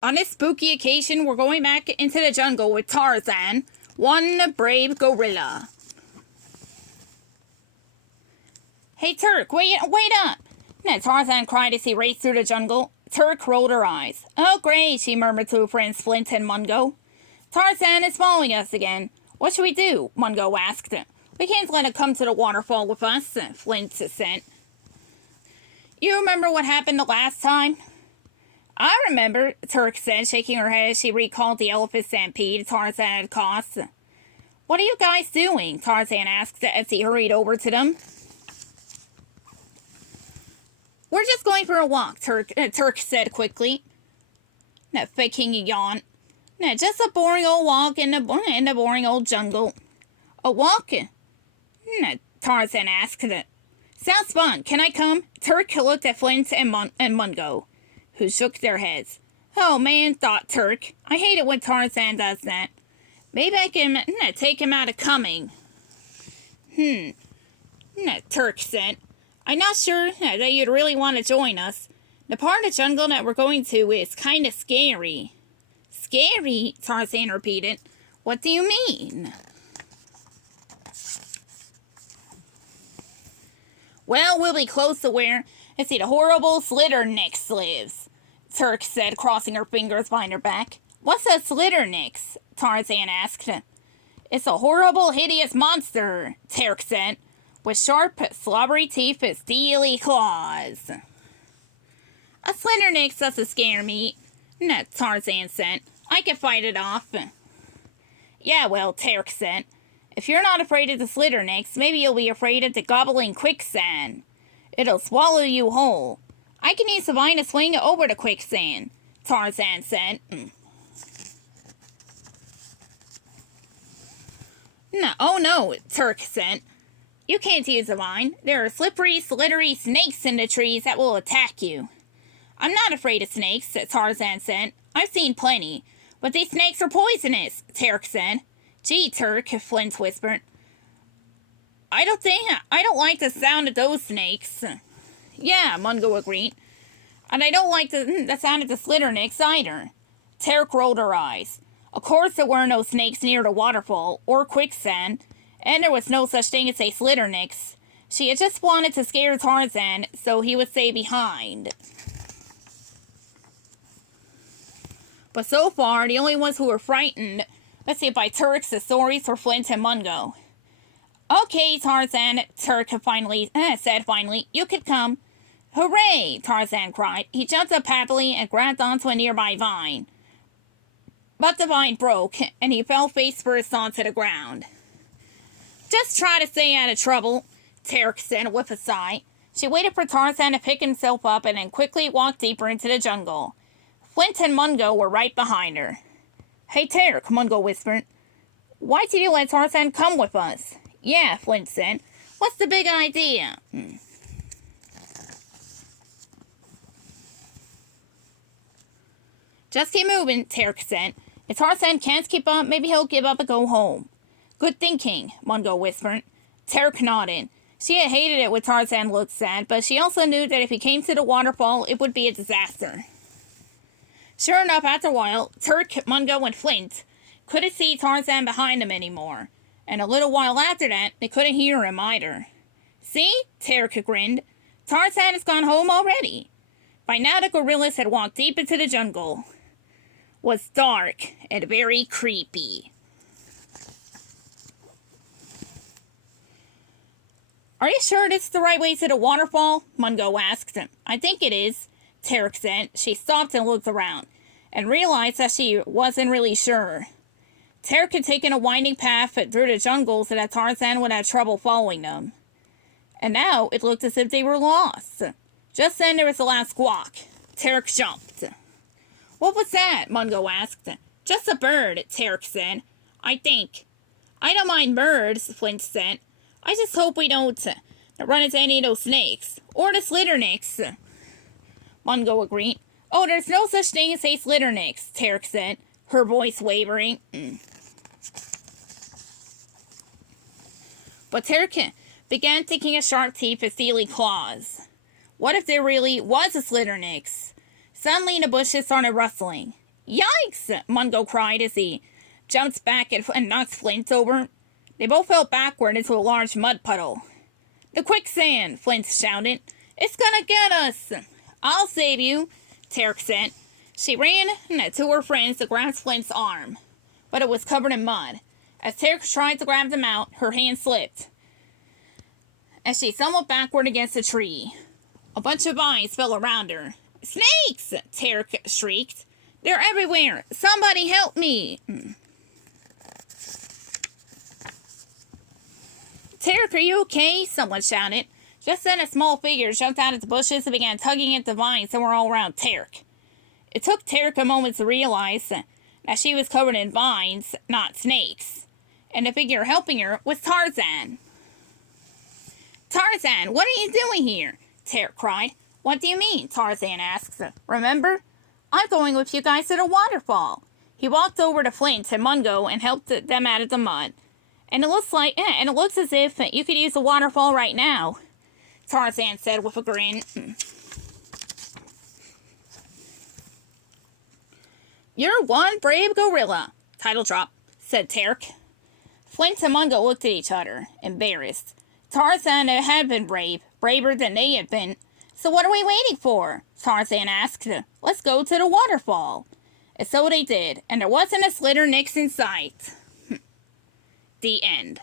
On this spooky occasion, we're going back into the jungle with Tarzan, one brave gorilla. Hey, Terk, wait up! Tarzan cried as he raced through the jungle. Terk rolled her eyes. Oh, great, she murmured to her friends Flint and Mungo. Tarzan is following us again. What should we do? Mungo asked. We can't let him come to the waterfall with us, Flint said. You remember what happened the last time? I remember, Terk said, shaking her head as she recalled the elephant stampede Tarzan had caused. What are you guys doing? Tarzan asked as he hurried over to them. We're just going for a walk, Terk said quickly. Faking a yawn. Just a boring old walk in the boring old jungle. A walk? Tarzan asked. Sounds fun. Can I come? Terk looked at Flint and Mungo, who shook their heads. Oh man, thought Terk. I hate it when Tarzan does that. Maybe I can take him out of coming. Terk said. I'm not sure that you'd really want to join us. The part of the jungle that we're going to is kind of scary. Scary? Tarzan repeated. What do you mean? Well, we'll be close to where I see the horrible Slitternix lives, Terk said, crossing her fingers behind her back. What's a Slitternix? Tarzan asked. It's a horrible, hideous monster, Terk said, with sharp, slobbery teeth and steely claws. A Slitternix doesn't scare me, Tarzan said. I can fight it off. Yeah, well, Terk said. If you're not afraid of the Slitternix, maybe you'll be afraid of the gobbling quicksand. It'll swallow you whole. I can use the vine to swing over the quicksand, Tarzan said. No, Terk said. You can't use the vine. There are slippery, slittery snakes in the trees that will attack you. I'm not afraid of snakes, Tarzan said. I've seen plenty. But these snakes are poisonous, Terk said. Gee, Terk, Flint whispered. I don't like the sound of those snakes. Yeah, Mungo agreed. And I don't like the sound of the Slitternix either. Terk rolled her eyes. Of course there were no snakes near the waterfall, or quicksand, and there was no such thing as a Slitternix. She had just wanted to scare Tarzan so he would stay behind. But so far, the only ones who were frightened, by Terk's stories were Flint and Mungo. Okay, Tarzan, Terk said finally, you could come. Hooray, Tarzan cried. He jumped up happily and grabbed onto a nearby vine. But the vine broke, and he fell face first onto the ground. Just try to stay out of trouble, Terk said with a sigh. She waited for Tarzan to pick himself up and then quickly walked deeper into the jungle. Flint and Mungo were right behind her. Hey, Terk, Mungo whispered. Why did you let Tarzan come with us? Yeah, Flint said. What's the big idea? Just keep moving, Terk said. If Tarzan can't keep up, maybe he'll give up and go home. Good thinking, Mungo whispered. Terk nodded. She had hated it when Tarzan looked sad, but she also knew that if he came to the waterfall, it would be a disaster. Sure enough, after a while, Terk, Mungo, and Flint couldn't see Tarzan behind them anymore, and a little while after that, they couldn't hear him either. See? Terk grinned. Tarzan has gone home already. By now, the gorillas had walked deep into the jungle. It was dark and very creepy. Are you sure this is the right way to the waterfall? Mungo asked. I think it is, Terk said. She stopped and looked around, and realized that she wasn't really sure. Terk had taken a winding path through the jungle so that Tarzan would have trouble following them. And now it looked as if they were lost. Just then there was a loud squawk. Terk jumped. What was that? Mungo asked. Just a bird, Terk said. I think. I don't mind birds, Flint said. I just hope we don't run into any of those snakes. Or the Slitternix. Mungo agreed. Oh, there's no such thing as a Slitternix, Terk said, her voice wavering. But Terk began thinking of sharp teeth and steely claws. What if there really was a Slitternix? Suddenly the bushes started rustling. Yikes! Mungo cried as he jumped back and knocked Flint over. They both fell backward into a large mud puddle. The quicksand! Flint shouted. It's gonna get us! I'll save you, Terk said. She ran to her friends to grab Flint's arm, but it was covered in mud. As Terk tried to grab them out, her hand slipped as she stumbled backward against a tree. A bunch of vines fell around her. Snakes! Terk shrieked. They're everywhere! Somebody help me! Terk, are you okay? Someone shouted. Just then a small figure jumped out of the bushes and began tugging at the vines that were all around Terk. It took Terk a moment to realize that she was covered in vines, not snakes. And the figure helping her was Tarzan. Tarzan, what are you doing here? Terk cried. What do you mean? Tarzan asked. Remember? I'm going with you guys to the waterfall. He walked over to Flint and Mungo and helped them out of the mud. And it looks as if you could use the waterfall right now, Tarzan said with a grin. You're one brave gorilla. Title drop, said Terk. Flint and Mungo looked at each other, embarrassed. Tarzan had been brave, braver than they had been. So what are we waiting for? Tarzan asked. Let's go to the waterfall. And so they did, and there wasn't a Slitter Nix in sight. The end.